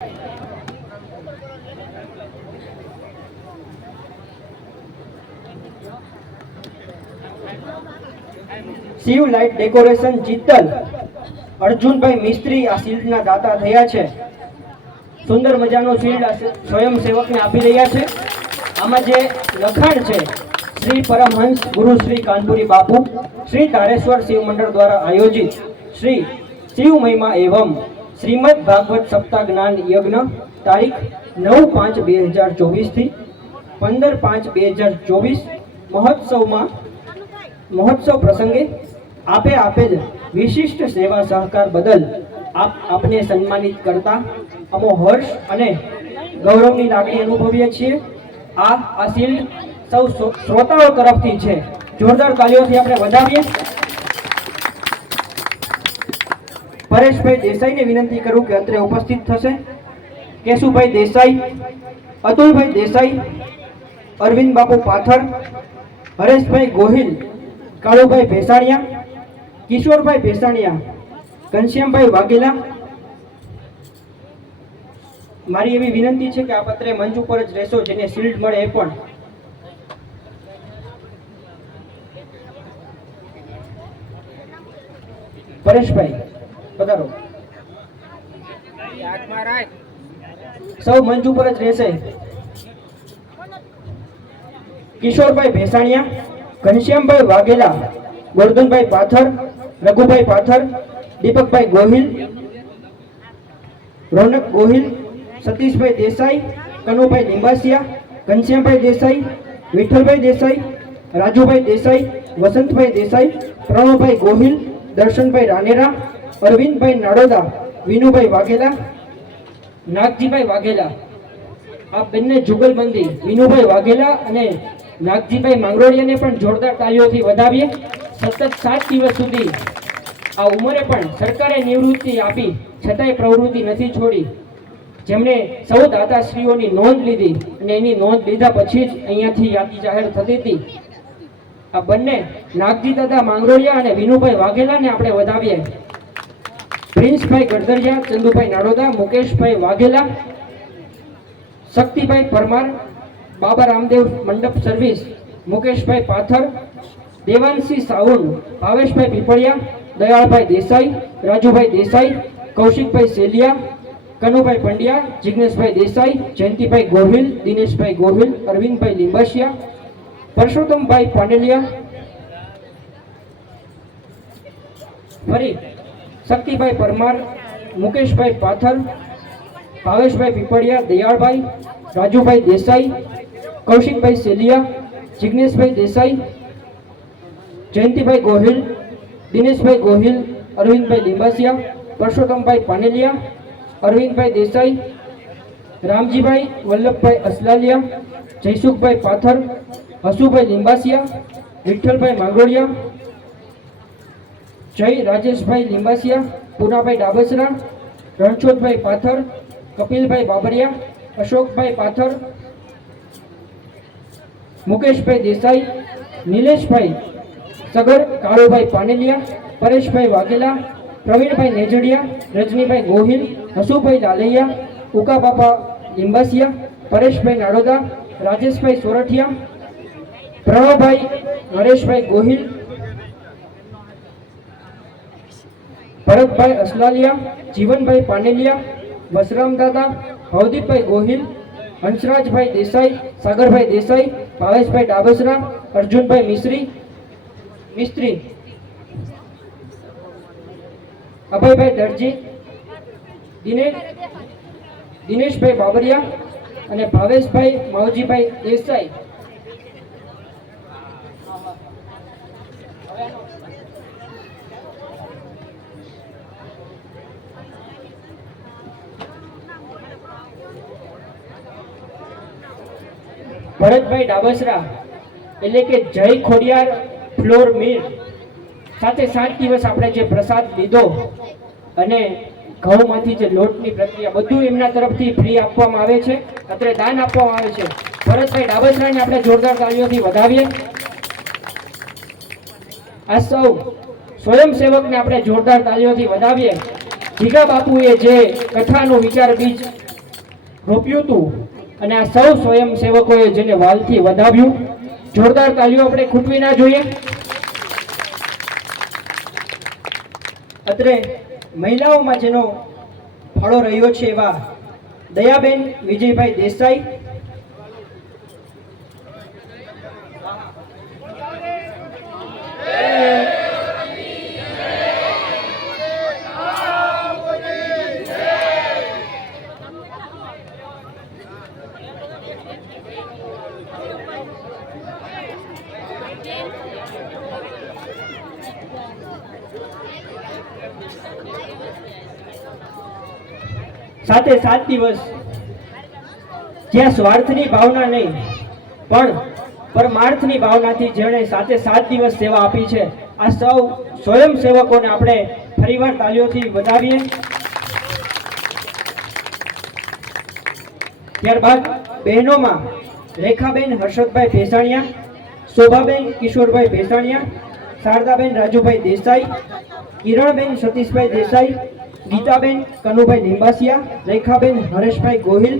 Shiv light decoration જીતલ Arjunbhai મિસ્ત્રી આ શિલ્ડના દાતા થયા છે. સુંદર મજાનો શિલ્ડ સ્વયંસેવકને આપી રહ્યા છે. આમાં જે લખાણ છે, શ્રી પરમહંસ ગુરુ શ્રી કાનપુરી બાપુ શ્રી ધારેશ્વર શિવ મંડળ દ્વારા આયોજિત શ્રી શિવ મહિમા એવમ શ્રીમદ ભાગવત સપ્તાહ જ્ઞાન યજ્ઞ તારીખ 9/5/2024 થી 15/5/2024 મહોત્સવ પ્રસંગે આપેલ વિશિષ્ટ સેવા સહકાર બદલ આપને સન્માનિત કરતા અમો હર્ષ અને ગૌરવની લાગણી અનુભવીએ છીએ. આ શિલ્ડ સૌ શ્રોતાઓ તરફથી છે. જોરદાર તાળીઓથી આપણે વધાવીએ. પરેશભાઈ દેસાઈને વિનંતી કરું કે અત્રે ઉપસ્થિત થશે. કેશુભાઈ દેસાઈ, અતુલભાઈ દેસાઈ, અરવિંદ બાપુ પાથર, હરેશભાઈ ગોહિલ, કાળુભાઈ ભેસાણિયા, કિશોરભાઈ ભેસાણિયા, ઘનશ્યામભાઈ વાઘેલા. મારી એવી વિનંતી છે કે આપ અત્રે મંચ ઉપર જ રહેશો, જેને શિલ્ડ મળે એ પણ. પરેશભાઈ પધારો. સૌ મંચ ઉપર જ રહેશે. કિશોરભાઈ ભેસાણિયા, ઘનશ્યામભાઈ વાઘેલા, ગોરધનભાઈ પાથર, રઘુભાઈ પાથર, દીપકભાઈ ગોહિલ, રોનક ગોહિલ, સતીશભાઈ દેસાઈ, કનુભાઈ લિંબાસિયા, ઘનશ્યામભાઈ દેસાઈ, વિઠ્ઠલભાઈ દેસાઈ, રાજુભાઈ દેસાઈ, વસંતભાઈ દેસાઈ, પ્રણવભાઈ ગોહિલ, દર્શનભાઈ રાનેરા, અરવિંદભાઈ નાડોદા, વિનુભાઈ વાઘેલા, નાગજીભાઈ વાઘેલા. આ બંને જુગલબંધી વિનુભાઈ વાઘેલા અને નાગજીભાઈ માંગરોળિયાને પણ જોરદાર તાળીઓથી વધાવીએ. સતત 7 દિવસ સુધી આ ઉંમરે પણ સરકારે નિવૃત્તિ આપી છતાંય પ્રવૃત્તિ નથી છોડી. જેમણે સૌ દાતાશ્રીઓની નોંધ લીધી અને એની નોંધ લીધા પછી જ અહીંયાથી યાદી જાહેર થતી હતી. આ બંને નાગજી દાદા માંગરોળિયા અને વિનુભાઈ વાઘેલાને આપણે વધાવીએ. પ્રિન્સભાઈ ગડદરિયા, ચંદુભાઈ નાડોદા, મુકેશભાઈ વાઘેલા, શક્તિભાઈ પરમાર, બાબા રામદેવ મંડપ સર્વિસ, મુકેશભાઈ પાથર, દેવાંશી સાઉન, ભાવેશભાઈ પીપળિયા, દયાળભાઈ દેસાઈ, રાજુભાઈ દેસાઈ, કૌશિકભાઈ સેલિયા, કનુભાઈ પંડ્યા, જિગ્નેશભાઈ દેસાઈ, જયંતિભાઈ ગોહિલ, દિનેશભાઈ ગોહિલ, અરવિંદભાઈ લિંબાસિયા, પરસોત્તમભાઈ પાંડેલિયા. ફરી શક્તિભાઈ પરમાર, મુકેશભાઈ પાથર, ભાવેશભાઈ પીપળિયા, દયાળભાઈ, રાજુભાઈ દેસાઈ, કૌશિકભાઈ સેલિયા, જિગ્નેશભાઈ દેસાઈ, જયંતિભાઈ ગોહિલ, દિનેશભાઈ ગોહિલ, અરવિંદભાઈ લિંબાસિયા, પરસોત્તમભાઈ પાનેલિયા, અરવિંદભાઈ દેસાઈ, રામજીભાઈ વલ્લભભાઈ અસલાલિયા, જયસુખભાઈ પાથર, હસુભાઈ લિંબાસિયા, વિઠ્ઠલભાઈ માંગરોળિયા, જય રાજેશભાઈ લિંબાસિયા, પૂનાભાઈ ડાબસરા, રણછોડભાઈ પાથર, કપિલભાઈ બાબરિયા, અશોકભાઈ પાથર, મુકેશભાઈ દેસાઈ, નિલેશભાઈ સગર, કાળુભાઈ પાનેલિયા, પરેશભાઈ વાઘેલા, પ્રવીણભાઈ નેજડિયા, રજનીભાઈ ગોહિલ, હસુભાઈ લાલૈયા, ઉકાબાપા લિંબાસિયા, પરેશભાઈ નાડોદા, રાજેશભાઈ સોરઠિયા, પ્રણવભાઈ હરેશભાઈ ગોહિલ, ભરતભાઈ અસલાલિયા, જીવનભાઈ પાનેલિયા, વસરામ દાદા, ભવદીપભાઈ ગોહિલ, હંસરાજભાઈ દેસાઈ, સાગરભાઈ દેસાઈ, ભાવેશભાઈ ડાબસરા, અર્જુનભાઈ મિસ્ત્રી, અભયભાઈ દરજી, દિનેશભાઈ બાબરિયા અને ભાવેશભાઈ માવજીભાઈ દેસાઈ. ભરતભાઈ ડાબસરા એટલે કે જય ખોડિયાર ફ્લોર મિલ સાથે 7 દિવસ આપણે જે પ્રસાદ લીધો અને ઘઉંમાંથી જે લોટની પ્રક્રિયા બધું એમના તરફથી ફ્રી આપવામાં આવે છે, અત્રે દાન આપવામાં આવે છે. ભરતભાઈ ડાબસરાને આપણે જોરદાર તાળીઓથી વધાવીએ. આ સૌ સ્વયંસેવકને આપણે જોરદાર તાળીઓથી વધાવીએ. જીગા બાપુએ જે કથાનું વિચાર બીજ રોપ્યું હતું અને આ સૌ સ્વયંસેવકોએ જેને વાલથી વધાવ્યું. જોરદાર તાલીઓ આપણે ખૂટવી ના જોઈએ. અત્રે મહિલાઓમાં જેનો ફાળો રહ્યો છે એવા દયાબેન વિજયભાઈ દેસાઈ, સાથે 7 દિવસ જ્યાં સ્વાર્થની ભાવના નહીં પણ પરમાર્થની ભાવનાથી જેણે સાથે 7 દિવસ સેવા આપી છે, આ સૌ સ્વયંસેવકોને આપણે ફરીવાર તાલીઓથી વધાવીએ. ત્યારબાદ બહેનોમાં રેખાબેન હર્ષદભાઈ ભેસાણિયા, શોભાબેન કિશોરભાઈ ભેસાણિયા, શારદાબેન રાજુભાઈ દેસાઈ, કિરણબેન સતીશભાઈ દેસાઈ, ગીતાબેન કનુભાઈ લિંબાસિયા, રેખાબેન હરેશભાઈ ગોહિલ,